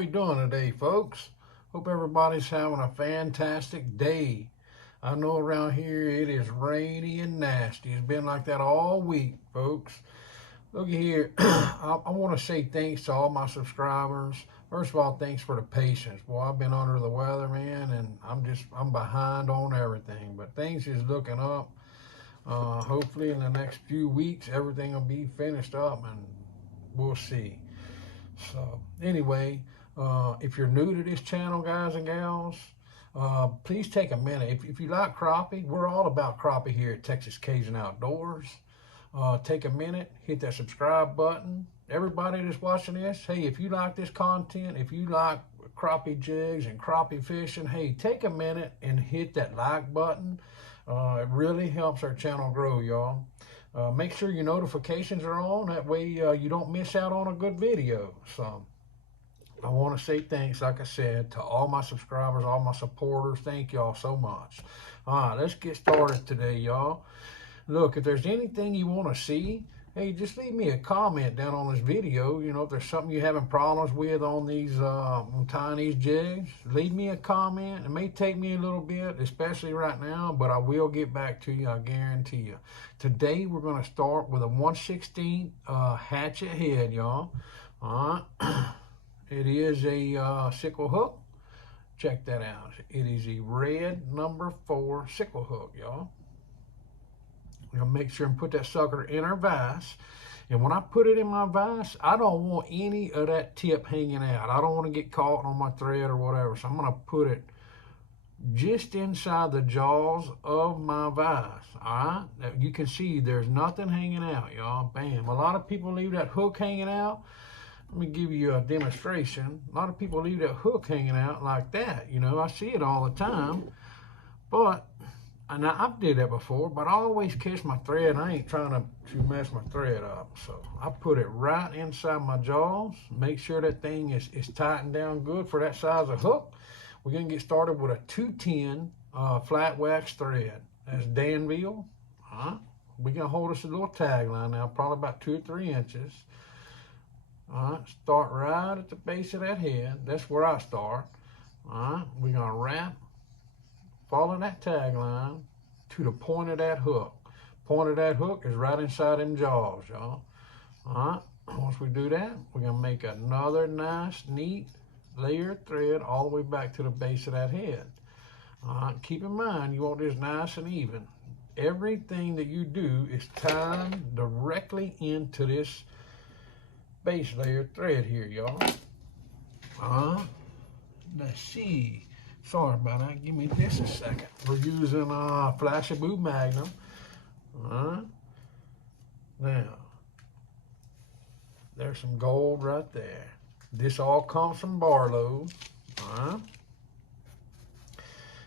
we doing today, folks? Hope everybody's having a fantastic day. I know around here it is rainy and nasty. It's been like that all week, folks. Look here, I want to say thanks to all my subscribers. First of all, thanks for the patience. Boy, I've been under the weather, man, and I'm behind on everything. But things is looking up. Hopefully in the next few weeks, everything will be finished up, and we'll see. So anyway, if you're new to this channel, guys and gals, please take a minute. If you like crappie, we're all about crappie here at Texas Cajun Outdoors. Take a minute, hit that subscribe button. Everybody that's watching this, hey, if you like this content, if you like crappie jigs and crappie fishing, hey, take a minute and hit that like button. It really helps our channel grow, y'all. Make sure your notifications are on. That way you don't miss out on a good video. So I want to say thanks, like I said, to all my subscribers, all my supporters. Thank y'all so much. All right, let's get started today, y'all. Look, if there's anything you want to see, hey, just leave me a comment down on this video. You know, if there's something you're having problems with on these, on tying these jigs, leave me a comment. It may take me a little bit, especially right now, but I will get back to you, I guarantee you. Today, we're going to start with a 1/16 hatchet head, y'all. All right. It is a sickle hook. Check that out. It is a red number 4 sickle hook, y'all. We're going to make sure and put that sucker in our vise. And when I put it in my vise, I don't want any of that tip hanging out. I don't want to get caught on my thread or whatever. So I'm going to put it just inside the jaws of my vise. All right? You can see there's nothing hanging out, y'all. Bam. A lot of people leave that hook hanging out. Let me give you a demonstration. A lot of people leave that hook hanging out like that. You know, I see it all the time. But and I've did that before, but I always catch my thread. I ain't trying to mess my thread up. So I put it right inside my jaws. Make sure that thing is tightened down good for that size of hook. We're going to get started with a 210 flat wax thread. That's Danville. We're going to hold us a little tag line now, probably about 2 or 3 inches. All right, start right at the base of that head. That's where I start. All right, we're going to wrap. Follow that tag line to the point of that hook. Point of that hook is right inside them jaws, y'all. All right, once we do that, we're going to make another nice, neat layered thread all the way back to the base of that head. All right, keep in mind, you want this nice and even. Everything that you do is tied directly into this base layer thread here, y'all. Let's see. Sorry about that. Give me this a second. We're using Flashabou magnum. Now, there's some gold right there. This all comes from Barlows.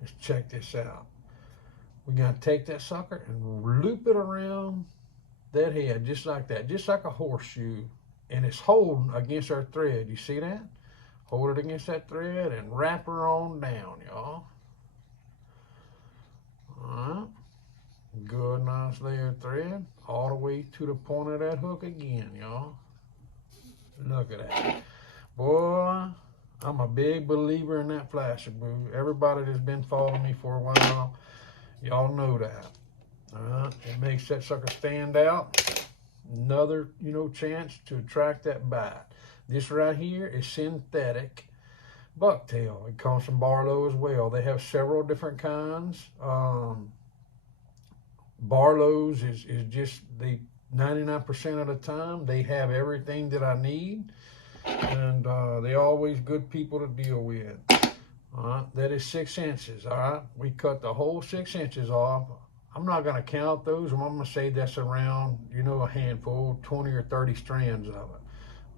Let's check this out. We're going to take that sucker and loop it around that head just like that, just like a horseshoe. And it's holding against our thread. You see that? Hold it against that thread and wrap her on down, y'all. All right. Good, nice layered thread. All the way to the point of that hook again, y'all. Look at that. Boy, I'm a big believer in that Flashabou. Everybody that's been following me for a while, y'all know that. All right. It makes that sucker stand out. Another, chance to attract that bite. This right here is synthetic bucktail. It comes from Barlows as well. They have several different kinds. Barlows is just the 99% of the time they have everything that I need, and they're always good people to deal with. All right, that is 6 inches. All right, we cut the whole 6 inches off. I'm not going to count those. I'm going to say that's around, a handful, 20 or 30 strands of it.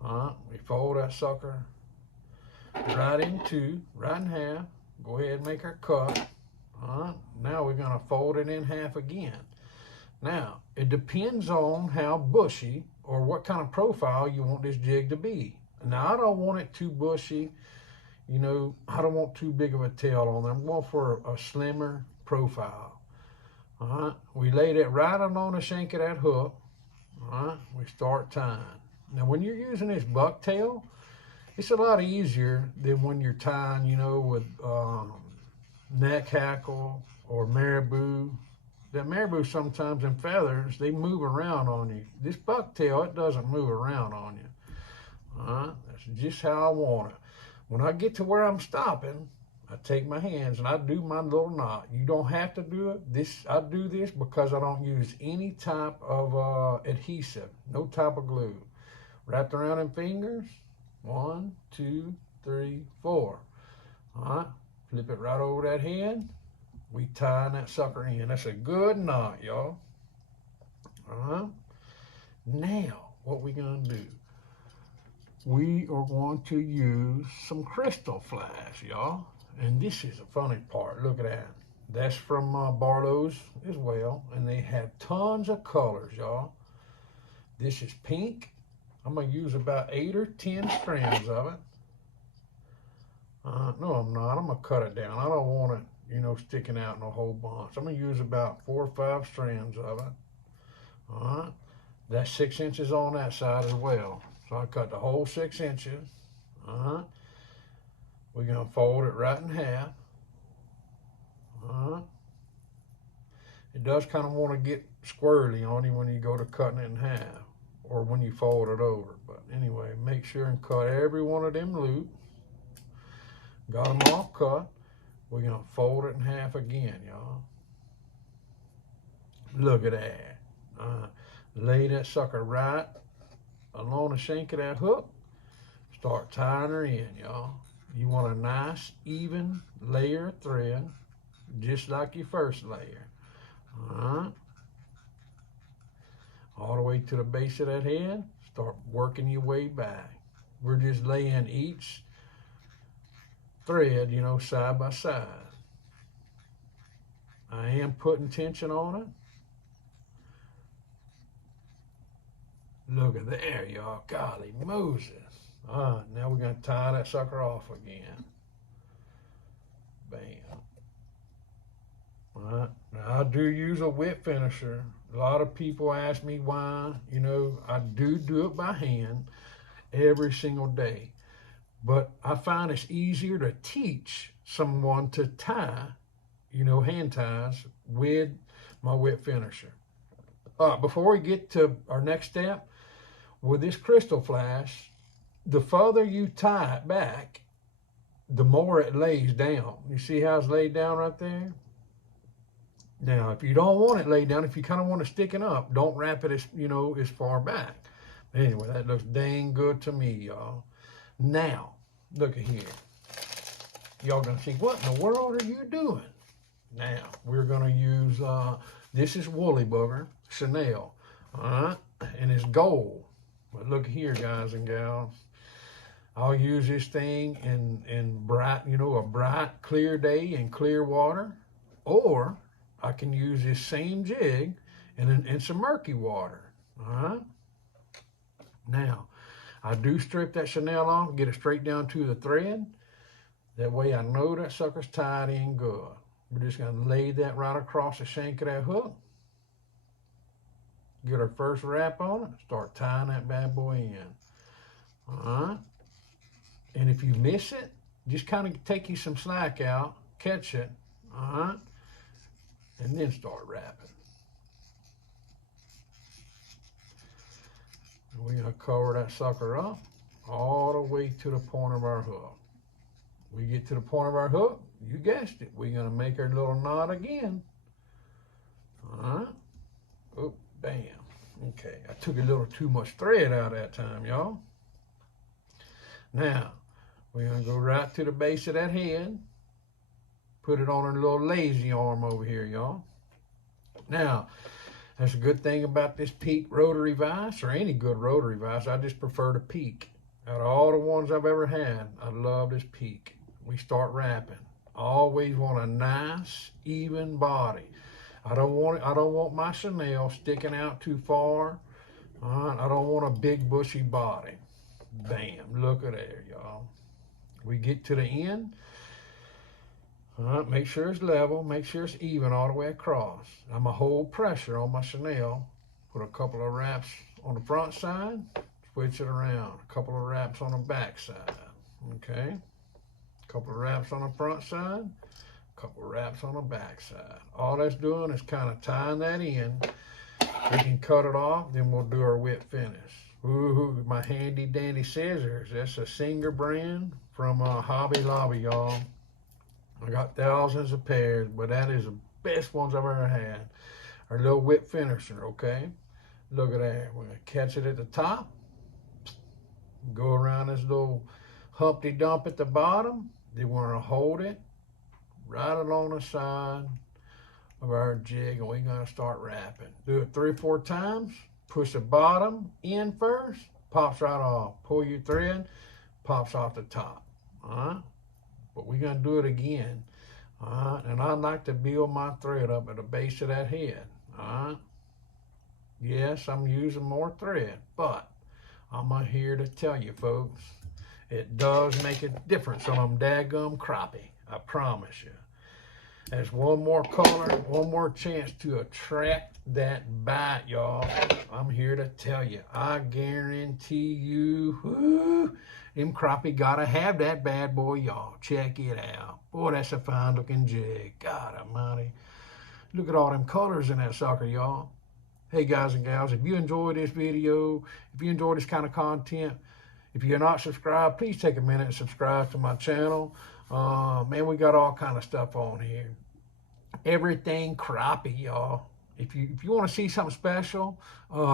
All right, we fold that sucker right in half. Go ahead and make our cut. All right, now we're going to fold it in half again. Now, it depends on how bushy or what kind of profile you want this jig to be. Now, I don't want it too bushy. I don't want too big of a tail on there. I'm going for a slimmer profile. All right, we lay that right on the shank of that hook. All right, we start tying. Now, when you're using this bucktail, It's a lot easier than when you're tying, you know, with neck hackle or marabou. That marabou sometimes in feathers, they move around on you. This bucktail, it doesn't move around on you. That's just how I want it. When I get to where I'm stopping, I take my hands and I do my little knot. You don't have to do it. I do this because I don't use any type of adhesive, no type of glue. Wrapped around in fingers. 1, 2, 3, 4. All right. Flip it right over that hand. We tie that sucker in. That's a good knot, y'all. All right. Now, what we gonna do? We are going to use some Krystal flash, y'all. And this is a funny part. Look at that. That's from Barlows as well. And they have tons of colors, y'all. This is pink. I'm going to use about 8 or 10 strands of it. No, I'm not. I'm going to cut it down. I don't want it, you know, sticking out in a whole bunch. I'm going to use about 4 or 5 strands of it. All right. That's 6 inches on that side as well. So I cut the whole 6 inches. We're going to fold it right in half. It does kind of want to get squirrely on you when you go to cutting it in half or when you fold it over. But anyway, make sure and cut every one of them loose. Got them all cut. We're going to fold it in half again, y'all. Look at that. Lay that sucker right along the shank of that hook. Start tying her in, y'all. You want a nice, even layer of thread, just like your first layer. All the way to the base of that head. Start working your way back. We're just laying each thread, you know, side by side. I am putting tension on it. Look at there, y'all. Golly Moses. Now we're going to tie that sucker off again. Bam. Now I do use a wet finisher. A lot of people ask me why. You know, I do it by hand every single day. But I find it's easier to teach someone to tie, you know, hand ties with my wet finisher. Before we get to our next step, with this Krystal flash, the further you tie it back, the more it lays down. You see how it's laid down right there? Now, if you don't want it laid down, if you kind of want to stick it up, don't wrap it as, you know, as far back. Anyway, that looks dang good to me, y'all. Now, look at here. Y'all gonna see, what in the world are you doing? Now, we're gonna use, this is woolly booger, chenille, and it's gold. But look here, guys and gals. I'll use this thing in bright, you know, a bright, clear day in clear water, or I can use this same jig in some murky water. Now, I do strip that chenille off, get it straight down to the thread. That way I know that sucker's tied in good. We're just going to lay that right across the shank of that hook. Get our first wrap on it. Start tying that bad boy in. And if you miss it, just kind of take you some slack out, catch it, and then start wrapping. We're going to cover that sucker up all the way to the point of our hook. We get to the point of our hook, you guessed it, we're going to make our little knot again. Oh, bam. Okay, I took a little too much thread out that time, y'all. Now, we're going to go right to the base of that head. Put it on our little lazy arm over here, y'all. Now, that's a good thing about this Peak rotary vise, or any good rotary vise. I just prefer the Peak. Out of all the ones I've ever had, I love this Peak. We start wrapping. Always want a nice, even body. I don't want my chenille sticking out too far. I don't want a big bushy body. Bam, look at there, y'all. We get to the end. Make sure it's level, make sure it's even all the way across. I'm going to hold pressure on my chenille. Put a couple of wraps on the front side, switch it around. A couple of wraps on the back side. Okay. A couple of wraps on the front side, a couple of wraps on the back side. All that's doing is kind of tying that in. We can cut it off, then we'll do our whip finish. Ooh, my handy dandy scissors. That's a Singer brand from Hobby Lobby, y'all. I got thousands of pairs, but that is the best ones I've ever had. Our little whip finisher, okay? Look at that. We're going to catch it at the top. Go around this little Humpty Dump at the bottom. Then we're going to hold it right along the side of our jig, and we're going to start wrapping. Do it 3 or 4 times. Push the bottom in first. Pops right off. Pull your thread. Pops off the top. All right? But we're going to do it again. All right? And I like to build my thread up at the base of that head. All right? Yes, I'm using more thread, but I'm here to tell you, folks, it does make a difference on them daggum crappie. I promise you. There's one more color, one more chance to attract that bite, y'all. I'm here to tell you. I guarantee you, whoo, them crappie gotta have that bad boy, y'all. Check it out. Boy, that's a fine looking jig. God almighty. Look at all them colors in that sucker, y'all. Hey guys and gals, if you enjoyed this video, if you enjoy this kind of content, if you're not subscribed, please take a minute and subscribe to my channel. Man, we got all kind of stuff on here. Everything crappie, y'all. If you want to see something special,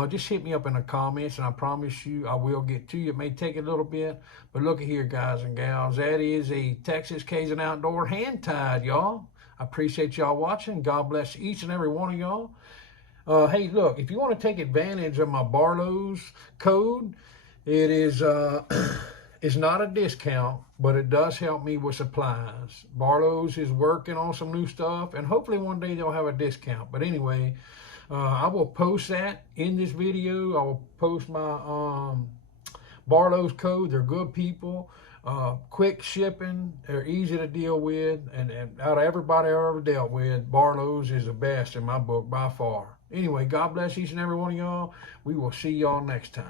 just hit me up in the comments, and I promise you I will get to you. It may take a little bit, but look at here, guys and gals. That is a Texas Cajun Outdoor hand-tied, y'all. I appreciate y'all watching. God bless each and every one of y'all. Hey, look, if you want to take advantage of my Barlows code, it is it's not a discount, but it does help me with supplies. Barlows is working on some new stuff, and hopefully one day they'll have a discount. But anyway, I will post that in this video. I will post my Barlows code. They're good people. Quick shipping, they're easy to deal with, and out of everybody I've ever dealt with, Barlows is the best in my book by far. Anyway, God bless each and every one of y'all. We will see y'all next time.